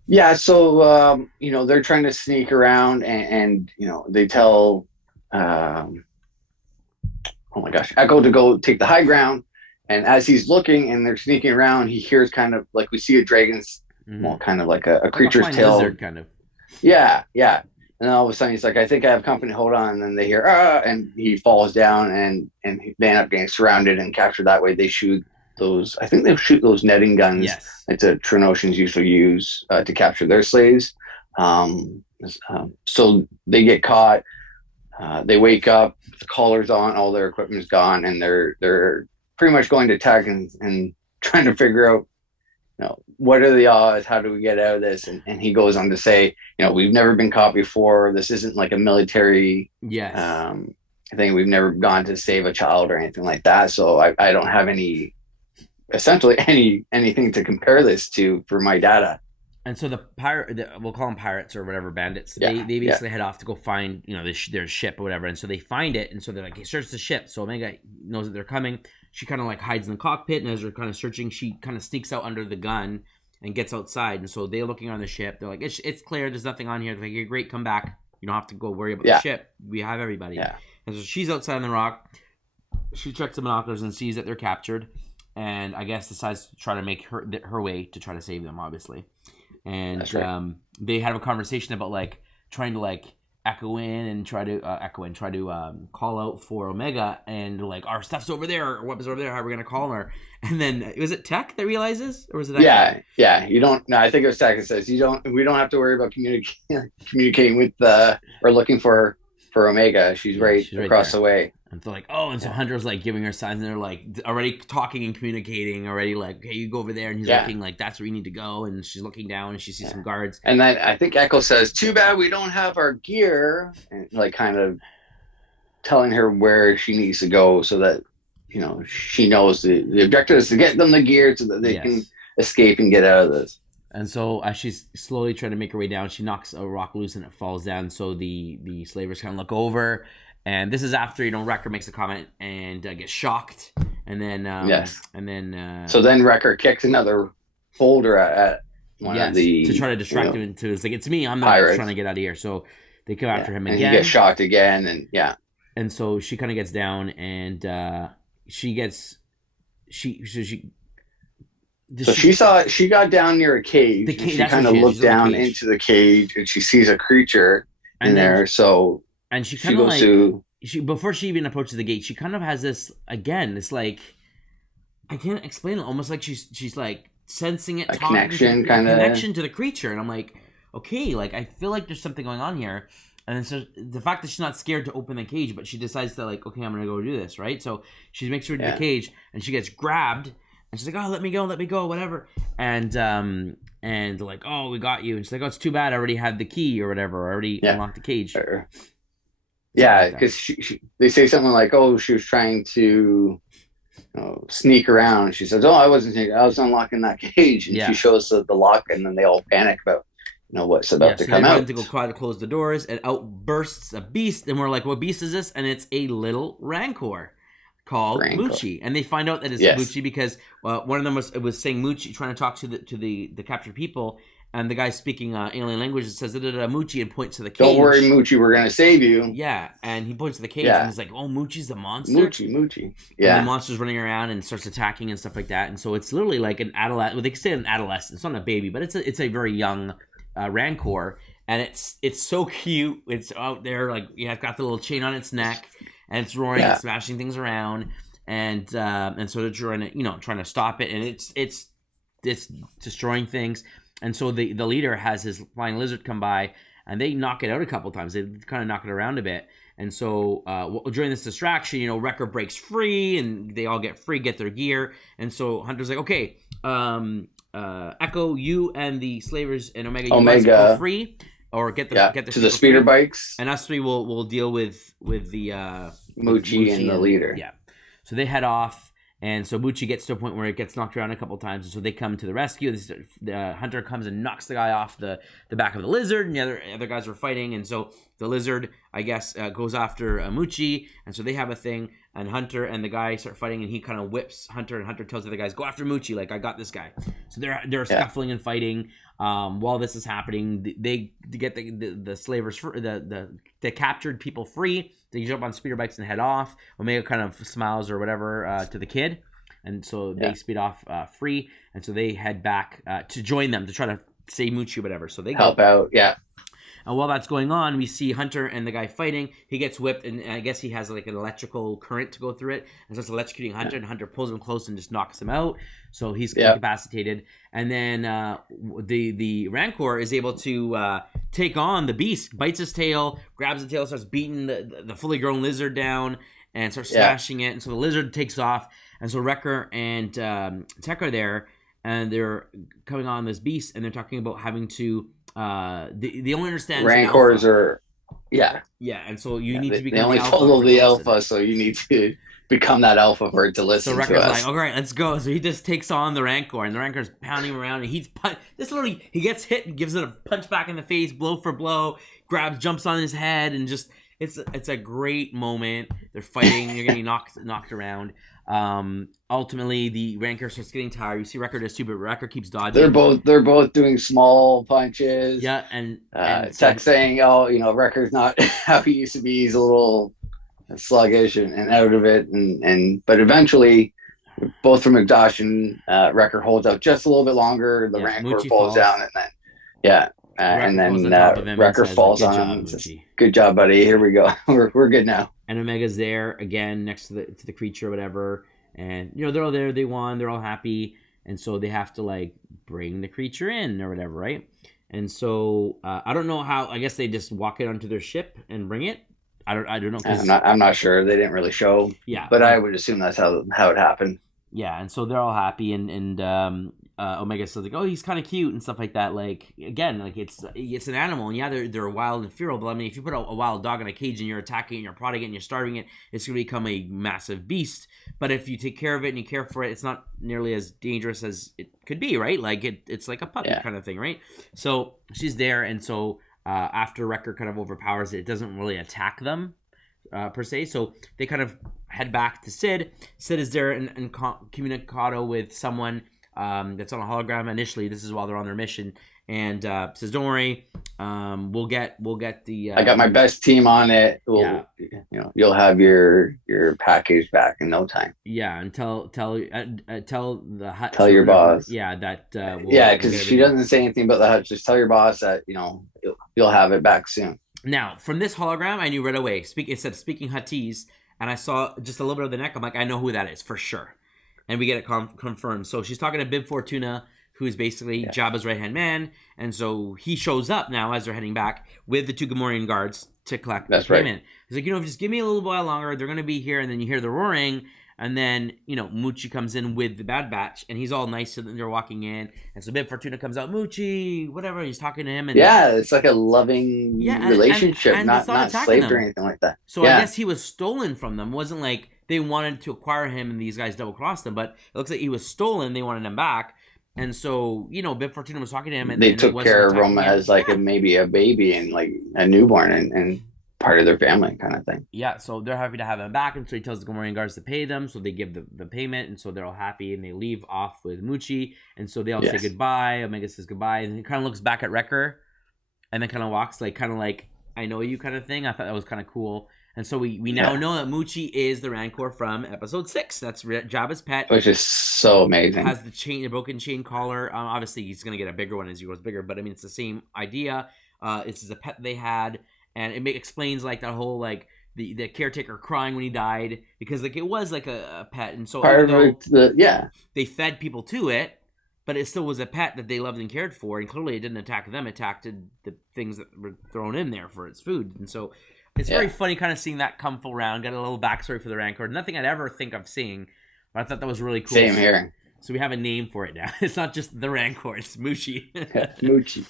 Yeah, so they're trying to sneak around, and they tell oh my gosh, Echo to go take the high ground. And as he's looking and they're sneaking around, he hears kind of like we see a dragon's well, kind of like a creature's tail. Lizard, kind of. Yeah. And then all of a sudden he's like, I think I have company, hold on. And then they hear, and he falls down and they end up getting surrounded and captured that way. They shoot those, I think they shoot those netting guns that the Trinotians usually use to capture their slaves. So they get caught. They wake up, the collar's on, all their equipment's gone, and they're pretty much going to attack and trying to figure out, what are the odds? How do we get out of this? And he goes on to say, we've never been caught before. This isn't like a military thing. We've never gone to save a child or anything like that. So I don't have anything to compare this to for my data. And so the pirate, we'll call them pirates or whatever, bandits. They basically head off to go find, their ship or whatever. And so they find it, and so they're like, hey, search the ship. So Omega knows that they're coming. She kind of like hides in the cockpit, and as they're kind of searching, she kind of sneaks out under the gun and gets outside. And so they're looking on the ship. They're like, it's clear. There's nothing on here. They're like, you're great. Come back. You don't have to go worry about the ship. We have everybody. Yeah. And so she's outside on the rock. She checks the binoculars and sees that they're captured, and I guess decides to try to make her way to try to save them, obviously. And they have a conversation about like trying to like echo in and try to call out for Omega, and like, our stuff's over there, our weapons over there, how are we gonna call her? And then was it Tech that realizes, or was it you don't no I think it was Tech that says we don't have to worry about communicating with or looking for Omega. She's right across the way. And they're like, oh, and so Hunter's like giving her signs, and they're like already talking and communicating already, like, hey, you go over there, and he's looking like that's where you need to go, and she's looking down and she sees some guards. And then I think Echo says, too bad we don't have our gear, and like kind of telling her where she needs to go so that she knows the objective is to get them the gear so that they can escape and get out of this. And so as she's slowly trying to make her way down, she knocks a rock loose and it falls down. So the slavers kind of look over. And this is after, Wrecker makes a comment and gets shocked. And then, so then Wrecker kicks another boulder at one of the, to try to distract him into, it's like, it's me, I'm not trying to get out of here. So they come after him again. And he gets shocked again. And and so she kind of gets down, and she got down near a cage. She kind of looked down into the cage, and she sees a creature in there. So. And she kind of like, before she even approaches the gate, she kind of has this like, I can't explain it, almost like she's like sensing it, connection to the creature. And I'm like, okay, like I feel like there's something going on here. And so the fact that she's not scared to open the cage, but she decides to like, okay, I'm gonna go do this, right? So she makes her to the cage, and she gets grabbed, and she's like, oh, let me go, whatever. And like, oh, we got you. And she's like, oh, it's too bad, I already had the key or whatever, I already unlocked the cage. Yeah, because they say something like, oh, she was trying to sneak around. She says, oh, I wasn't sneaking, I was unlocking that cage. And she shows the lock, and then they all panic about what's about to come out. They to go try to close the doors, and out bursts a beast, and we're like, what beast is this? And it's a little Rancor called Moochie, and they find out that it's Moochie because one of them was saying Moochie, trying to talk to the captured people, and the guy speaking alien language says Moochie, and points to the cage. Don't worry, Moochie, we're gonna save you. Yeah, and he points to the cage, and he's like, oh, Moochie's the monster. Moochie. Yeah, and the monster's running around and starts attacking and stuff like that, and so it's literally like an adolescent. Well, they can say an adolescent. It's not a baby, but it's a very young Rancor, and it's so cute. It's out there, like, it's got the little chain on its neck, and it's roaring and smashing things around, and so they're trying to stop it, and it's destroying things. And so the leader has his flying lizard come by, and they knock it out a couple times. They kind of knock it around a bit. And so during this distraction, Wrecker breaks free, and they all get their gear. And so Hunter's like, okay, Echo, you and the slavers and Omega, you guys go free, or get the to the speeder bikes, and us three will deal with the Moochie and the leader. Yeah, so they head off, and so Moochie gets to a point where it gets knocked around a couple times, and so they come to the rescue. The Hunter comes and knocks the guy off the back of the lizard, and the other guys are fighting, and so the lizard, I guess, goes after Moochie, and so they have a thing. And Hunter and the guy start fighting, and he kind of whips Hunter, and Hunter tells the other guys, go after Moochie, like, I got this guy. So they're scuffling and fighting. While this is happening, they get the slavers, the captured people free. They jump on speeder bikes and head off. Omega kind of smiles or whatever to the kid, and so they speed off free. And so they head back to join them to try to save Moochie or whatever. So they help out, And while that's going on, we see Hunter and the guy fighting. He gets whipped, and I guess he has like an electrical current to go through it. And so it's electrocuting Hunter, and Hunter pulls him close and just knocks him out. So he's incapacitated. And then the Rancor is able to take on the beast, bites his tail, grabs the tail, starts beating the fully grown lizard down, and starts smashing it. And so the lizard takes off. And so Wrecker and Tech are there, and they're coming on this beast, and they're talking about having to... they only understand Rancors are and so you need to become they only follow the alpha, so you need to become that alpha for it to listen. So Wrecker's like, all right, let's go. So he just takes on the Rancor, and the Rancor's pounding him around, and he gets hit and gives it a punch back in the face, blow for blow, jumps on his head, and just it's a great moment. They're fighting, you're getting knocked around. Ultimately the Rancor starts getting tired. You see Wrecker does too, but Wrecker keeps dodging. They're both doing small punches. Yeah, and Tech saying, oh, Wrecker's not how he used to be. He's a little sluggish and out of it, but eventually, both from exhaustion, Wrecker holds out just a little bit longer. The Rancor falls down, and then Wrecker falls on him. Says, good job, buddy. Here we go. We're good now. And Omega's there again next to the creature or whatever, and they're all there. They won. They're all happy, and so they have to like bring the creature in or whatever, right? And so I don't know how. I guess they just walk it onto their ship and bring it. I don't know. I'm not sure. They didn't really show. Yeah, but I would assume that's how it happened. Yeah, and so they're all happy, and Omega says like, oh, he's kind of cute and stuff like that. Like, again, like it's an animal, and they're wild and feral, but I mean, if you put a wild dog in a cage and you're attacking it and you're prodding it and you're starving it, it's going to become a massive beast. But if you take care of it and you care for it, it's not nearly as dangerous as it could be, right? Like it's like a puppy kind of thing, right? So she's there, and so after Wrecker kind of overpowers it, it doesn't really attack them per se. So they kind of head back to Sid. Sid is there and communicado with someone that's on a hologram initially. This is while they're on their mission, and says, "Don't worry, we'll get the. I got my best team on it. You'll have your package back in no time. Yeah, and tell the hut. Tell your boss. Yeah, that. Because she doesn't say anything about the hut. Just tell your boss that you'll have it back soon. Now, from this hologram, I knew right away. It said speaking Huttese, and I saw just a little bit of the neck. I'm like, I know who that is for sure. And we get it confirmed. So she's talking to Bib Fortuna, who's basically Jabba's right-hand man. And so he shows up now as they're heading back with the 2 Gamorrean guards to collect the payment. He's like, just give me a little while longer. They're going to be here. And then you hear the roaring. And then, Moochie comes in with the Bad Batch, and he's all nice, and they're walking in. And so Bib Fortuna comes out, Moochie, whatever. He's talking to him. And it's like a loving relationship, and not slaved or anything like that. So I guess he was stolen from them. It wasn't like they wanted to acquire him and these guys double-crossed him, but it looks like he was stolen. They wanted him back. And so, Bib Fortuna was talking to him. And they took care of him as like maybe a baby and like a newborn and part of their family kind of thing. Yeah, so they're happy to have him back, and so he tells the Gamorrean guards to pay them, so they give the payment, and so they're all happy, and they leave off with Moochie, and so they all say goodbye. Omega says goodbye, and he kind of looks back at Wrecker, and then kind of walks like I know you kind of thing. I thought that was kind of cool, and so we now know that Moochie is the Rancor from Episode 6. That's Jabba's pet, which is so amazing. Has the broken chain collar. Obviously, he's gonna get a bigger one as he grows bigger, but I mean it's the same idea. This is a pet they had. And it explains like that whole like the caretaker crying when he died because like it was like a pet, and so they fed people to it, but it still was a pet that they loved and cared for, and clearly it didn't attack them; it attacked the things that were thrown in there for its food, and so it's very funny kind of seeing that come full round. Got a little backstory for the Rancor, nothing I'd ever think of seeing, but I thought that was really cool. Same here. So we have a name for it now. It's not just the Rancor; it's Moochie. Moochie.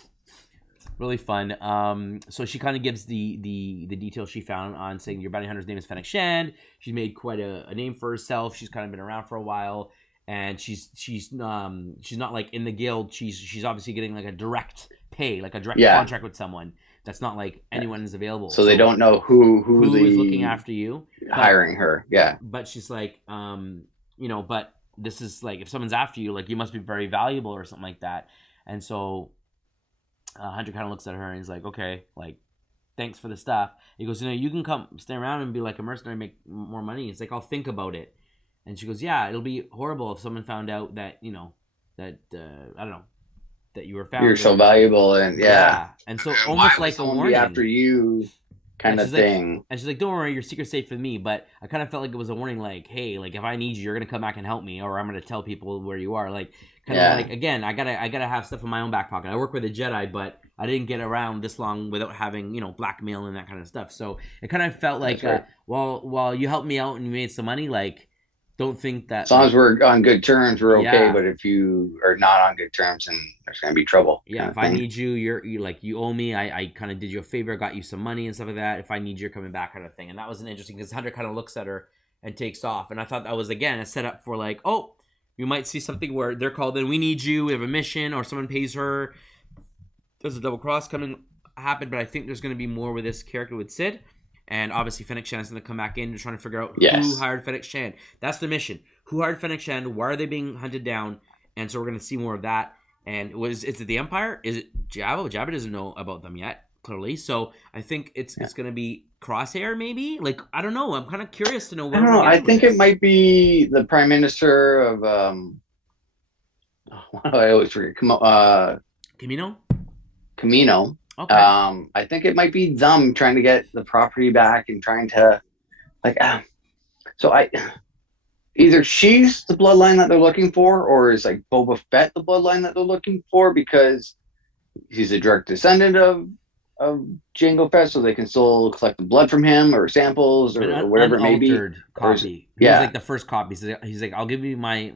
Really fun. So she kind of gives the details she found on saying your bounty hunter's name is Fennec Shand. She's made quite a name for herself. She's kind of been around for a while, and she's not like in the guild. She's obviously getting like a direct pay, like a direct contract with someone. That's not like anyone is available. So they don't know who is looking after you, hiring her. Yeah, but she's like, but this is like if someone's after you, like you must be very valuable or something like that, and so. Hunter kind of looks at her and he's like, okay, like, thanks for the stuff. He goes, you can come stay around and be like a mercenary, make more money. He's like, I'll think about it. And she goes, yeah, it'll be horrible if someone found out that, that, I don't know, that you were found. You're so valuable and And so almost like a warning. After you kind of thing. And she's like, don't worry, your secret's safe with me. But I kind of felt like it was a warning, like, hey, like if I need you, you're going to come back and help me, or I'm going to tell people where you are. Like, kind of like, again, I gotta have stuff in my own back pocket. I work with a Jedi, but I didn't get around this long without having, blackmail and that kind of stuff. So it kind of felt like, while you helped me out and you made some money, like, don't think that... As long as we're on good terms, we're okay. But if you are not on good terms, then there's going to be trouble. Yeah, if I need you, you like, you owe me. I kind of did you a favor, got you some money and stuff like that. If I need you, you're coming back kind of thing. And that was an interesting, because Hunter kind of looks at her and takes off. And I thought that was, again, a setup for like, oh, you might see something where they're called in, we need you, we have a mission, or someone pays her. There's a double cross happen, but I think there's going to be more with this character with Sid. And obviously Fennec Shand is going to come back in and trying to figure out who hired Fennec Shand. That's the mission. Who hired Fennec Shand? Why are they being hunted down? And so we're going to see more of that. And is it the Empire? Is it Jabba? Jabba doesn't know about them yet, clearly. So I think it's going to be Crosshair, maybe? Like, I don't know. I'm kind of curious to know. I don't know. I think it might be the Prime Minister of... why do I always forget? Camino? Camino. Okay. I think it might be them trying to get the property back and trying to, like, either she's the bloodline that they're looking for, or is like Boba Fett the bloodline that they're looking for because he's a direct descendant of Jango Fett, so they can still collect the blood from him or samples or whatever it may be. Copy. He's like the first copy. He's like, I'll give you my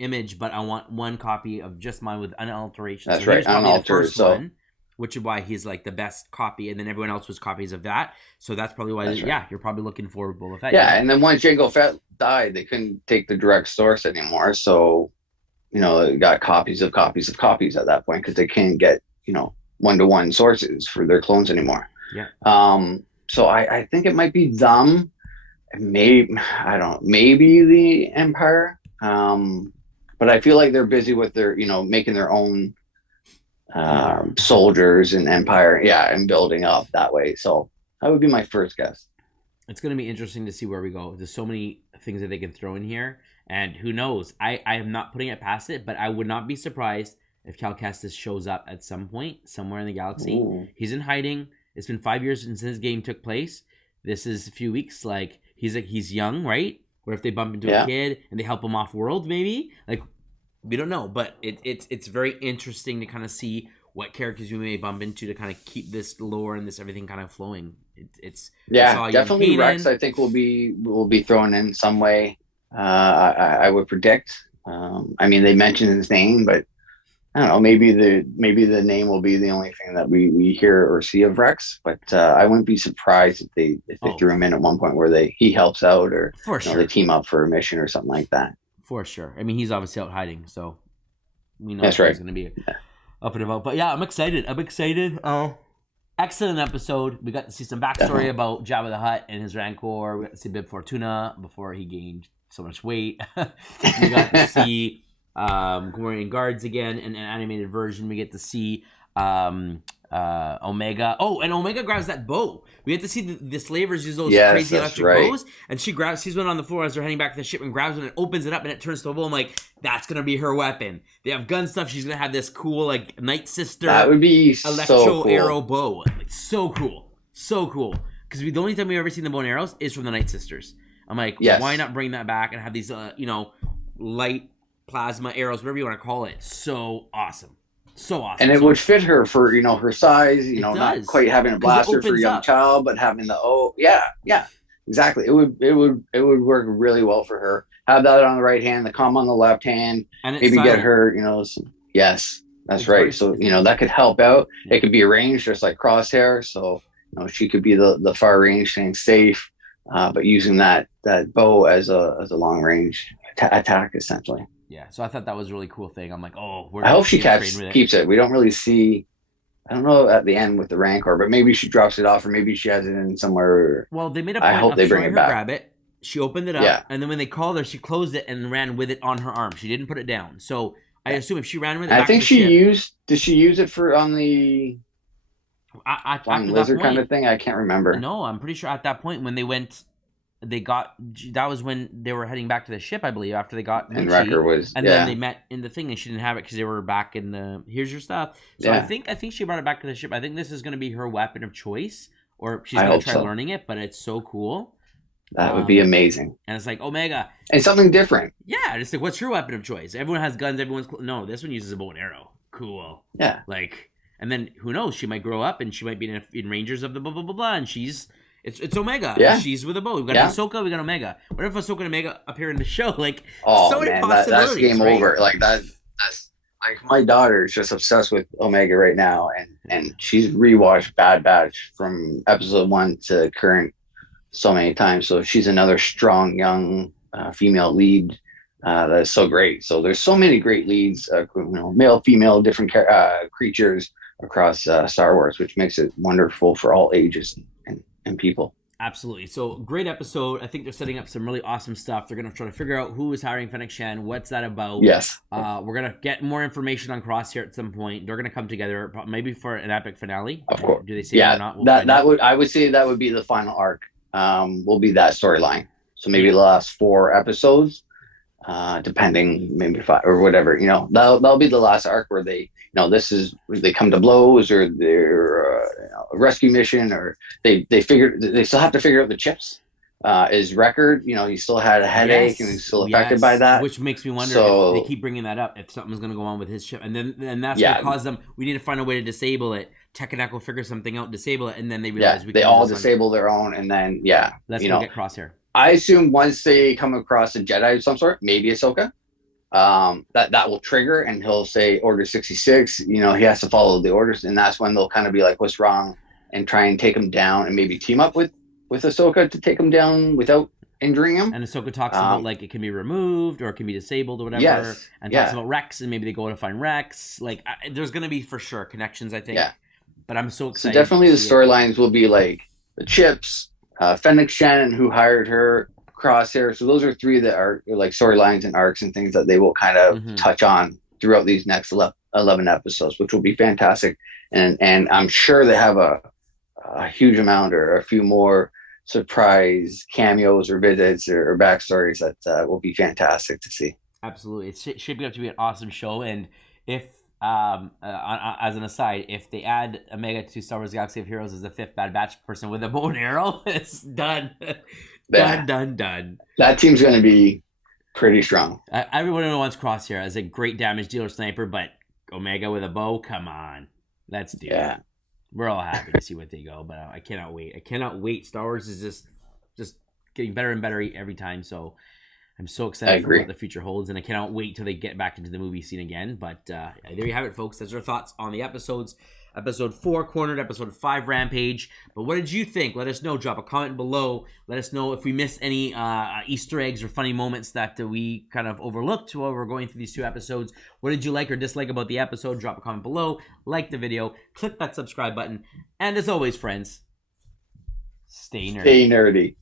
image, but I want one copy of just mine with unalterations. That's right, unaltered. Which is why he's like the best copy, and then everyone else was copies of that. So that's probably why, you're probably looking for Boba Fett. Yeah, and then once Jango Fett died, they couldn't take the direct source anymore. So, they got copies of copies of copies at that point because they can't get, one-to-one sources for their clones anymore. Yeah. So I think it might be them. Maybe the Empire. But I feel like they're busy with their, making their own soldiers and Empire, and building up that way. So that would be my first guess. It's going to be interesting to see where we go. There's so many things that they can throw in here, and who knows? I am not putting it past it, but I would not be surprised if Cal Kestis shows up at some point somewhere in the galaxy. Ooh. He's in hiding. It's been 5 years since this game took place. This is a few weeks. Like he's young, right? Or if they bump into a kid and they help him off world, maybe. Like We don't know, but it's very interesting to kind of see what characters we may bump into to kind of keep this lore and this everything kind of flowing. We Yeah, saw a young definitely Rex. Kanan. I think will be thrown in some way. I would predict. I mean, they mentioned his name, but I don't know. Maybe the name will be the only thing that we hear or see of Rex. But I wouldn't be surprised if they Oh, threw him in at one point where he helps out, or for they sure, team up for a mission or something like that. for sure. I mean, he's obviously out hiding, so we know That's that he's right. going to be up and about. But yeah, I'm excited. I'm excited. Excellent episode. We got to see some backstory Definitely. about Jabba the Hutt and his Rancor. We got to see Bib Fortuna before he gained so much weight. We got to see Gamorrean guards again in an animated version. We get to see Omega. Oh, and Omega grabs that bow. We get to see the slavers use those Yes, crazy that's electric right. bows, and she sees one on the floor as they're heading back to the ship and grabs one and opens it up and it turns to a bow. I'm like, that's gonna be her weapon. They have gun stuff. She's gonna have this cool like Night Sister That would be so electro cool. arrow bow. Like so cool, so cool. Because the only time we've ever seen the bow and arrows is from the Night Sisters. I'm like, Yes. why not bring that back and have these light plasma arrows, whatever you want to call it. So awesome. So awesome. And it would fit her for her size. It Not does. quite having a blaster for a opens young up. child, but having yeah, exactly. It would work really well for her. Have that on the right hand, the comm on the left hand. And it's Maybe silent. get her. Yes, that's It's right. very- So that could help out. It could be arranged just like Crosshair. So she could be the far range, staying safe, but using that bow as a long range attack essentially. Yeah, so I thought that was a really cool thing. I'm like, oh, I hope she keeps it. We don't really see. I don't know at the end with the Rancor, but maybe she drops it off, or maybe she has it in somewhere. Well, they made a I point hope of they bring showing it her back. grab it. She opened it up, Yeah. and then when they called her, she closed it and ran with it on her arm. She didn't put it down. So I assume if she ran with it, I back think to the ship, did she use it for on the after flying that lizard point, kind of thing? I can't remember. No, I'm pretty sure at that point when they went, that was when they were heading back to the ship, I believe, after they got And Lucci. Wrecker was And then they met in the thing, and she didn't have it because they were back in the here's your stuff. So Yeah. I think she brought it back to the ship. I think this is going to be her weapon of choice, or she's I going hope to try so. learning it. But it's so cool, That would be amazing. and it's like Omega. And something different. Yeah, it's like, what's your weapon of choice? Everyone has guns. No, this one uses a bow and arrow. Cool. Yeah. Like, and then who knows? She might grow up and she might be in Rangers of the blah blah blah blah, and it's Omega. Yeah. And she's with a bow. We got Ahsoka. We got Omega. What if Ahsoka and Omega appear in the show? Like, Oh so many man, that's possibilities, game right? over. Like that's like my daughter is just obsessed with Omega right now, and she's rewatched Bad Batch from episode 1 to current so many times. So she's another strong young female lead that is so great. So there's so many great leads, male, female, different creatures across Star Wars, which makes it wonderful for all ages and people. Absolutely. So great episode. I think they're setting up some really awesome stuff. They're going to try to figure out who is hiring Fennec Shan. What's that about? Yes. We're going to get more information on Crosshair at some point. They're going to come together maybe for an epic finale. Of course. Do they say Yeah, or not? We'll find out. I would say that would be the final arc. Will be that storyline. So maybe the last 4 episodes, depending, maybe 5 or whatever. That'll be the last arc where they, they come to blows, or they're a rescue mission, or they still have to figure out the chips. Is Record, he still had a headache and he's still affected by that. Which makes me wonder So- if they keep bringing that up, if something's going to go on with his chip. And that's what caused them, we need to find a way to disable it. Techanek will figure something out, disable it, and then they realize we can they all do this on- disable their own, and then Let's go get Crosshair. I assume once they come across a Jedi of some sort, maybe Ahsoka, that will trigger, and he'll say Order 66. He has to follow the orders, and that's when they'll kind of be like, "What's wrong?" and try and take him down, and maybe team up with Ahsoka to take him down without injuring him. And Ahsoka talks about like it can be removed or it can be disabled or whatever. Yes, and talks about Rex, and maybe they go to find Rex. Like there's going to be for sure connections, I think. Yeah. But I'm so So excited. definitely the storylines will be like the chips, Fennec Shannon, who hired her, Crosshair. So those are 3 that are like storylines and arcs and things that they will kind of touch on throughout these next 11 episodes, which will be fantastic. And I'm sure they have a huge amount or a few more surprise cameos or visits or backstories that will be fantastic to see. Absolutely. It's shaping up to be an awesome show. And if, as an aside, if they add Omega to Star Wars Galaxy of Heroes as the 5th Bad Batch person with a bow and arrow, it's done. Done. That team's going to be pretty strong. Everyone wants Crosshair as a great damage dealer sniper, but Omega with a bow, come on, let's do it. We're all happy to see what they go, but I cannot wait. I cannot wait. Star Wars is just getting better and better every time. So I'm so excited for what the future holds, and I cannot wait till they get back into the movie scene again. But there you have it, folks. Those are our thoughts on the episodes. Episode 4, Cornered. Episode 5, Rampage. But what did you think? Let us know. Drop a comment below. Let us know if we missed any Easter eggs or funny moments that we kind of overlooked while we're going through these 2 episodes. What did you like or dislike about the episode? Drop a comment below. Like the video. Click that subscribe button. And as always, friends, stay nerdy. Stay nerdy.